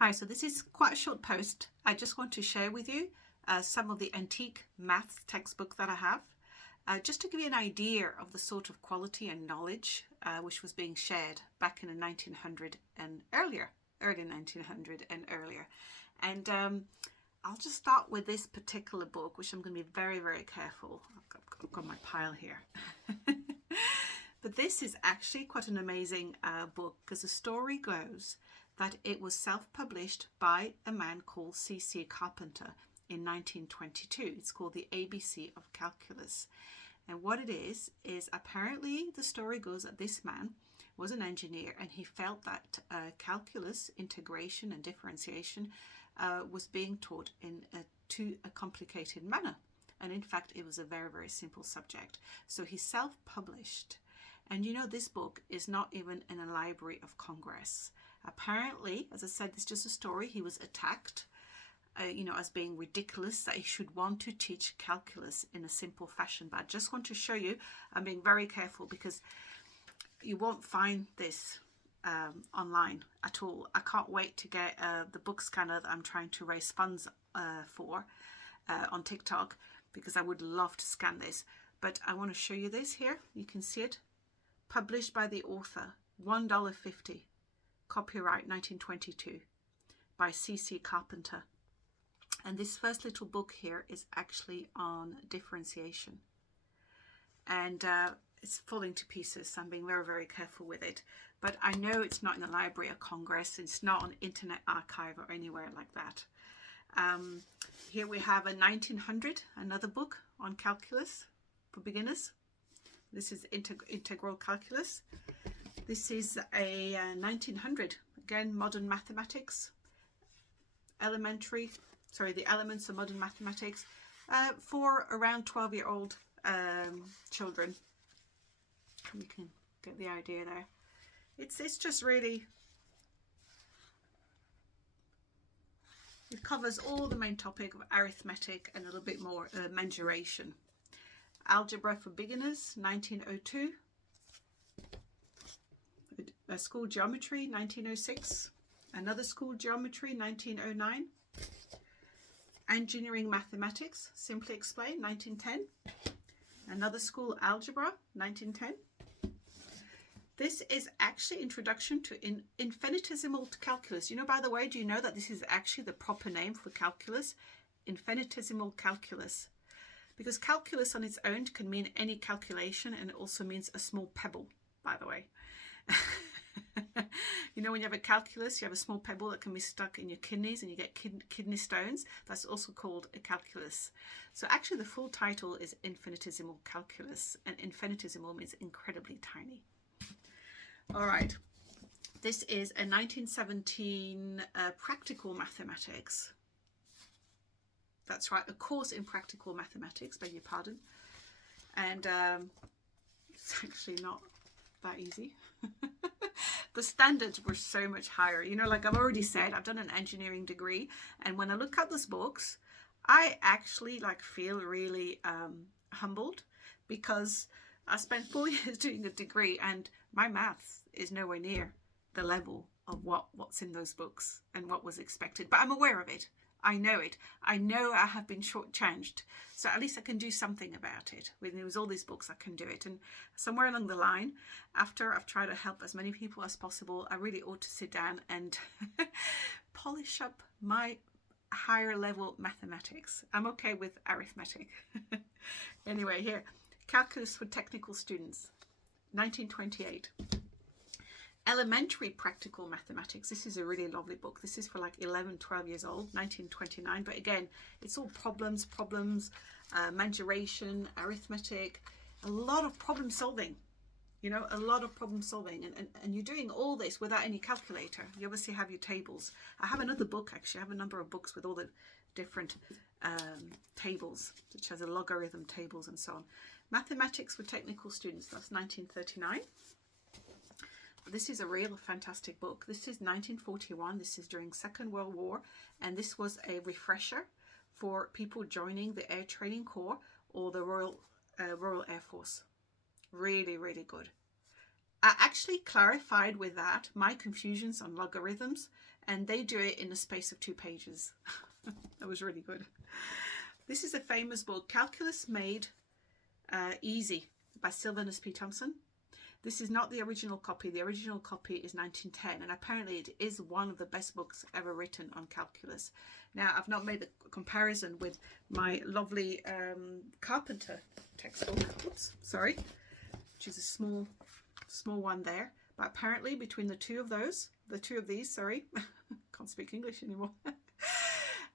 Hi, so this is quite a short post. I just want to share with you some of the antique maths textbooks that I have, just to give you an idea of the sort of quality and knowledge which was being shared back in the 1900 and earlier, early 1900 and earlier. And I'll just start with this particular book, which I'm going to be very, very careful. I've got my pile here. But this is actually quite an amazing book, because the story goes that it was self-published by a man called C.C. Carpenter in 1922. It's called The ABC of Calculus. And what it is apparently the story goes that this man was an engineer, and he felt that calculus, integration and differentiation was being taught in too complicated manner. And in fact, it was a very, very simple subject. So he self-published. And you know, this book is not even in a Library of Congress. Apparently, as I said, it's just a story. He was attacked, as being ridiculous, that he should want to teach calculus in a simple fashion. But I just want to show you, I'm being very careful, because you won't find this online at all. I can't wait to get the book scanner that I'm trying to raise funds for on TikTok, because I would love to scan this. But I want to show you this here. You can see it. Published by the author, $1.50. Copyright 1922 by C.C. Carpenter. And this first little book here is actually on differentiation. And it's falling to pieces, so I'm being very, very careful with it. But I know it's not in the Library of Congress. It's not on Internet Archive or anywhere like that. Here we have a 1900, another book on calculus for beginners. This is integral calculus. This is a 1900, again, modern mathematics, the elements of modern mathematics for around 12-year-old children. You can get the idea there. It's just really, it covers all the main topic of arithmetic and a little bit more mensuration. Algebra for beginners, 1902. School geometry, 1906. Another school geometry, 1909. Engineering mathematics, simply explained, 1910. Another school algebra, 1910. This is actually introduction to infinitesimal calculus. You know, by the way, do you know that this is actually the proper name for calculus? Infinitesimal calculus. Because calculus on its own can mean any calculation, and it also means a small pebble, by the way. You know, when you have a calculus, you have a small pebble that can be stuck in your kidneys and you get kidney stones. That's also called a calculus. So actually the full title is infinitesimal calculus, and infinitesimal means incredibly tiny. All right. This is a 1917 practical mathematics. That's right, a course in practical mathematics, beg your pardon. And it's actually not that easy. The standards were so much higher. You know, like I've already said, I've done an engineering degree, and when I look at those books, I actually feel really humbled, because I spent 4 years doing a degree, and my maths is nowhere near the level of what's in those books and what was expected. But I'm aware of it. I know it. I know I have been shortchanged. So at least I can do something about it. When there was all these books, I can do it. And somewhere along the line, after I've tried to help as many people as possible, I really ought to sit down and polish up my higher level mathematics. I'm okay with arithmetic. Anyway, here, Calculus for Technical Students, 1928. Elementary Practical Mathematics. This is a really lovely book. This is for 11, 12 years old, 1929. But again, it's all problems, mensuration, arithmetic, a lot of problem solving. You know, a lot of problem solving. And you're doing all this without any calculator. You obviously have your tables. I have another book, actually. I have a number of books with all the different tables, such as the logarithm tables and so on. Mathematics for Technical Students. That's 1939. This is a real fantastic book. This is 1941. This is during Second World War, and this was a refresher for people joining the Air Training Corps or the Royal Air Force. Really, really good. I actually clarified with that my confusions on logarithms and they do it in the space of 2 pages. That was really good. This is a famous book, Calculus Made Easy by Sylvanus P. Thompson. This is not the original copy. The original copy is 1910, and apparently it is one of the best books ever written on calculus. Now, I've not made the comparison with my lovely Carpenter textbook, oops, sorry, which is a small one there. But apparently between the two of these, sorry, can't speak English anymore.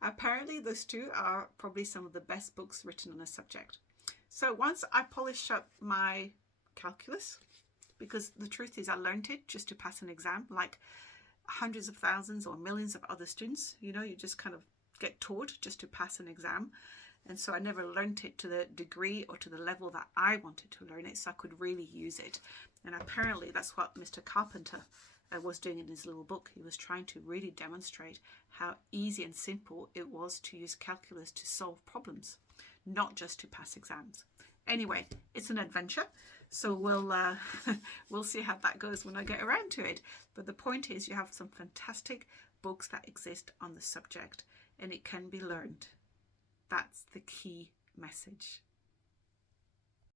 Apparently those two are probably some of the best books written on a subject. So once I polish up my calculus, because the truth is I learned it just to pass an exam, like hundreds of thousands or millions of other students. You know, you just kind of get taught just to pass an exam. And so I never learnt it to the degree or to the level that I wanted to learn it, so I could really use it. And apparently that's what Mr. Carpenter was doing in his little book. He was trying to really demonstrate how easy and simple it was to use calculus to solve problems, not just to pass exams. Anyway, it's an adventure, so we'll see how that goes when I get around to it. But the point is, you have some fantastic books that exist on the subject, and it can be learned. That's the key message.